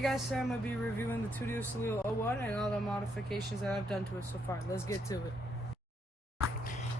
Hey guys, so I'm going to be reviewing the Tuttio soliel 01 and all the modifications that I've done to it so far. Let's get to it.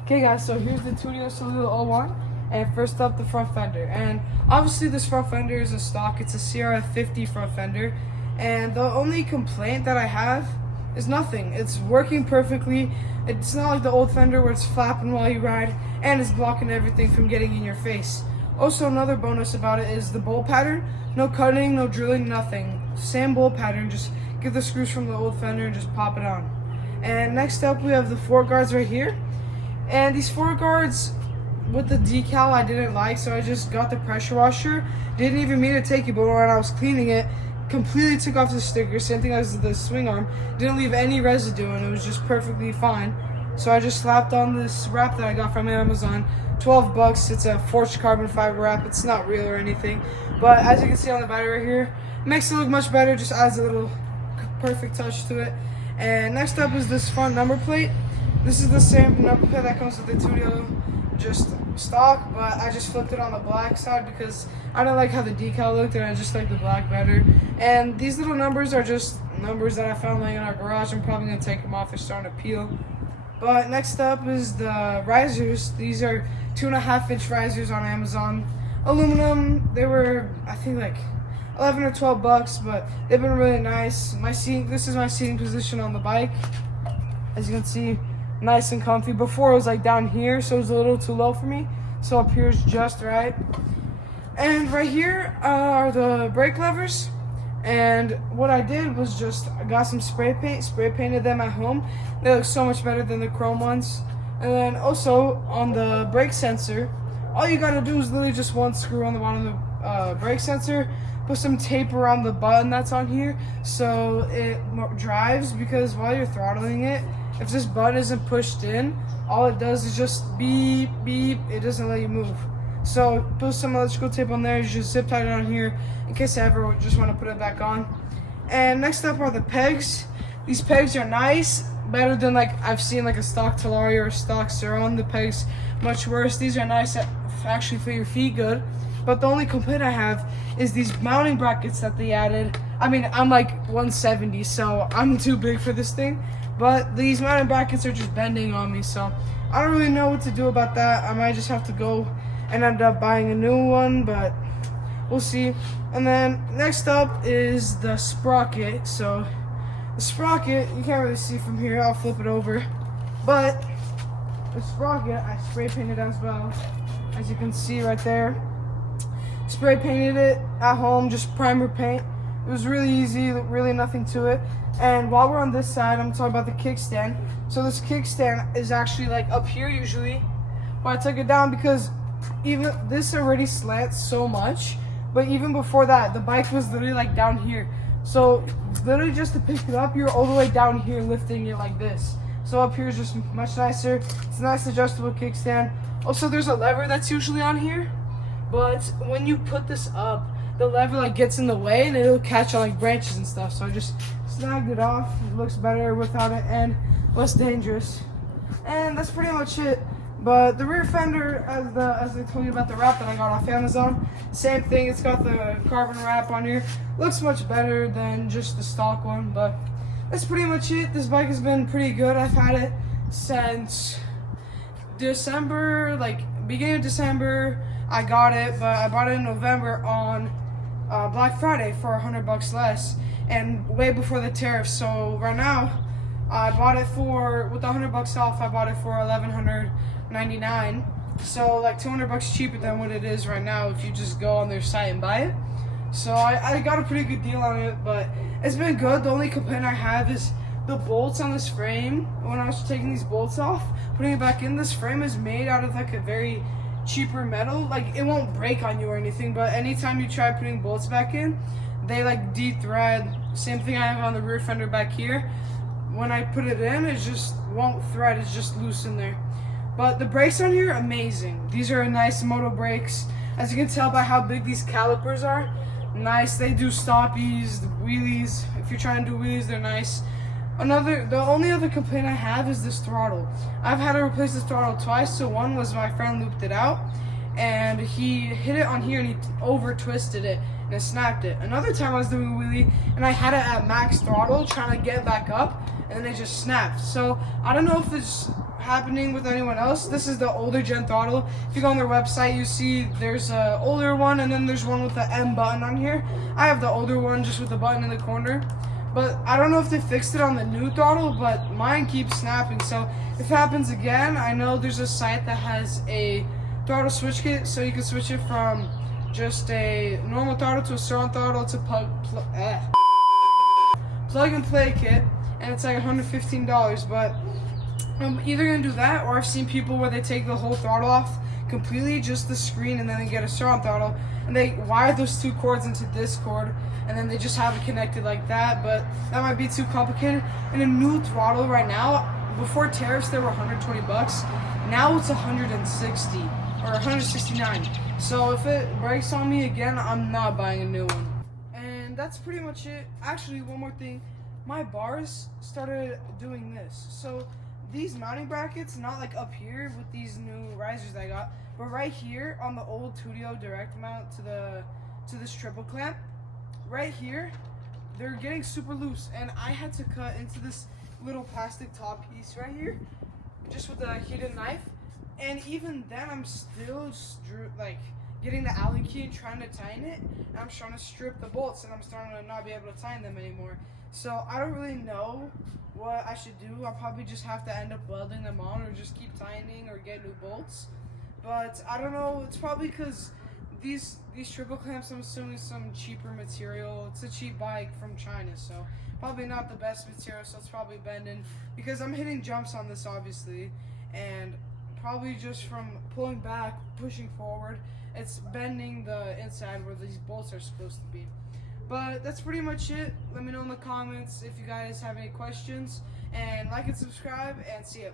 Okay guys, so here's the Tuttio soliel 01, and first up the front fender. And obviously this front fender is a stock, it's a CRF 50 front fender, and the only complaint that I have is nothing. It's working perfectly. It's not like the old fender where it's flapping while you ride and it's blocking everything from getting in your face. Also, another bonus about it is the bolt pattern. No cutting, no drilling, nothing. Same bolt pattern, just get the screws from the old fender and just pop it on. And next up we have the fork guards right here. And these fork guards with the decal I didn't like, so I just got the pressure washer. Didn't even mean to take it, but when I was cleaning it, completely took off the sticker. Same thing as the swing arm. Didn't leave any residue and it was just perfectly fine. So I just slapped on this wrap that I got from Amazon. 12 bucks. It's a forged carbon fiber wrap. It's not real or anything, but as you can see on the battery right here, it makes it look much better. Just adds a little perfect touch to it. And next up is this front number plate. This is the same number plate that comes with the Tuttio, just stock, but I just flipped it on the black side because I don't like how the decal looked and I just like the black better. And these little numbers are just numbers that I found laying in our garage. I'm probably going to take them off. They're starting to peel. But next up is the risers. These are 2.5-inch risers on Amazon. Aluminum. They were, I think, like 11 or 12 bucks, but they've been really nice. This is my seating position on the bike. As you can see, nice and comfy. Before it was like down here, so it was a little too low for me. So up here is just right. And right here are the brake levers. And what I did was I got some spray painted them at home. They look so much better than the chrome ones. And then also on the brake sensor, all you gotta do is literally just one screw on the bottom of the brake sensor, put some tape around the button that's on here so it drives, because while you're throttling it, if this button isn't pushed in, all it does is just beep, beep, it doesn't let you move. So put some electrical tape on there, you just zip tie it on here in case I ever just want to put it back on. And next up are the pegs. These pegs are nice, better than like I've seen like a stock Talari or a stock Ceron. The pegs much worse. These are nice, actually for your feet good. But the only complaint I have is these mounting brackets that they added. I mean, I'm like 170, so I'm too big for this thing. But these mounting brackets are just bending on me, so I don't really know what to do about that. I might just have to go and end up buying a new one, but we'll see. And then next up is the sprocket. So the sprocket, you can't really see from here. I'll flip it over. But the sprocket, I spray painted as well, as you can see right there. Spray painted it at home, just primer paint. It was really easy, really nothing to it. And while we're on this side, I'm talking about the kickstand. So this kickstand is actually like up here usually, but I took it down because even this already slants so much. But even before that, the bike was literally like down here. So literally just to pick it up, you're all the way down here lifting it like this. So up here is just much nicer. It's a nice adjustable kickstand. Also, there's a lever that's usually on here, but when you put this up, the lever like gets in the way and it'll catch on like branches and stuff. So I just snagged it off. It looks better without it and less dangerous. And that's pretty much it. But the rear fender, as I told you about the wrap that I got off Amazon, same thing. It's got the carbon wrap on here. Looks much better than just the stock one, but that's pretty much it. This bike has been pretty good. I've had it since December, like beginning of December. I got it, but I bought it in November on Black Friday for $100 less, and way before the tariffs. So right now, I bought it for, with $100 off, I bought it for $1,199. So like $200 cheaper than what it is right now if you just go on their site and buy it. So I got a pretty good deal on it, but it's been good. The only complaint I have is the bolts on this frame. When I was taking these bolts off, putting it back in, this frame is made out of like a very cheaper metal. Like it won't break on you or anything, but anytime you try putting bolts back in, they like de-thread. Same thing I have on the rear fender back here. When I put it in, it just won't thread, it's just loose in there. But the brakes on here, amazing. These are nice moto brakes. As you can tell by how big these calipers are, nice. They do stoppies, wheelies. If you're trying to do wheelies, they're nice. The only other complaint I have is this throttle. I've had to replace the throttle twice. So one was my friend looped it out, and he hit it on here and he over twisted it and it snapped it. Another time I was doing a wheelie and I had it at max throttle trying to get back up, and then it just snapped. So I don't know if it's happening with anyone else. This is the older gen throttle. If you go on their website, you see there's a older one and then there's one with the M button on here. I have the older one just with the button in the corner. But I don't know if they fixed it on the new throttle, but mine keeps snapping. So if it happens again, I know there's a site that has a throttle switch kit, so you can switch it from just a normal throttle to a strong throttle to plug and play kit, and it's like $115. But I'm either gonna do that, or I've seen people where they take the whole throttle off completely, just the screen, and then they get a strong throttle, and they wire those two cords into this cord, and then they just have it connected like that. But that might be too complicated. And a new throttle right now, before tariffs, they were $120. Now it's $160 or $169. So if it breaks on me again, I'm not buying a new one. And that's pretty much it. Actually, one more thing. My bars started doing this. So these mounting brackets, not like up here with these new risers I got, but right here on the old Tuttio direct mount to this triple clamp, right here, they're getting super loose, and I had to cut into this little plastic top piece right here, just with a heated knife. And even then, I'm still getting the Allen key and trying to tighten it, and I'm trying to strip the bolts, and I'm starting to not be able to tighten them anymore. So I don't really know what I should do. I'll probably just have to end up welding them on, or just keep tightening, or get new bolts. But I don't know. It's probably because these triple clamps, I'm assuming, some cheaper material. It's a cheap bike from China, so probably not the best material. So it's probably bending, because I'm hitting jumps on this, obviously, and probably just from pulling back, pushing forward, it's bending the inside where these bolts are supposed to be. But that's pretty much it. Let me know in the comments if you guys have any questions, and like and subscribe, and see ya.